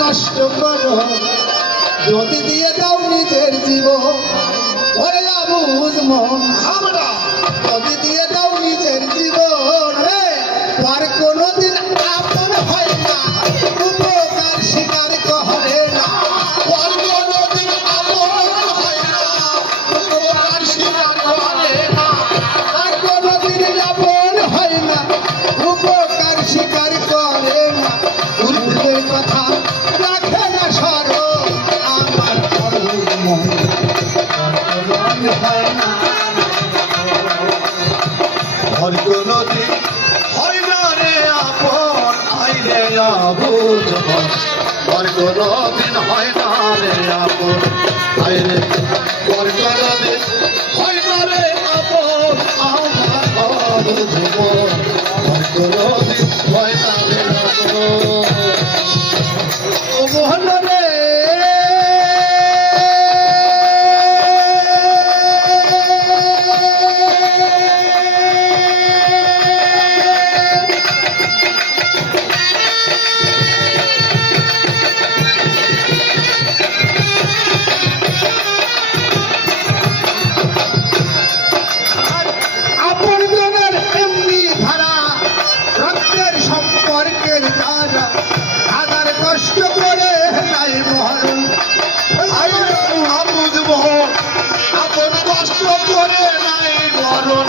নষ্ট করো যদি দিয়ে দাও নিজের জীবন ওরে আবুজ মন আমরা যদি দিয়ে দাও নিজের জীবন রে আর কোনোদিন আপন হয় না উপকার স্বীকার করে না আর কোনোদিন আপন হয় না, উপকার স্বীকার করে না। আর কোনোদিন আপন হয় না উপকার স্বীকার করে না উর্ধের কথা রাখে না স্মরণ আমার আবুজ মন আপন হয় না আর কোনোদিন হয় না রে আপন, আই রে আবুজ মন। আর কোনোদিন হয় না রে আপন, আই রে। আর কোনোদিন হয় না রে আপন, আমার আবুজ মন। আর কোনোদিন হয় না রে আপন। ও মোহন রে আপন জনের এমনি ধারা রক্তের সম্পর্কের দ্বারা হাজার কষ্ট করে নাই মহরণ আই রে আবুজ মন, আপন কষ্ট করে নাই মরণ।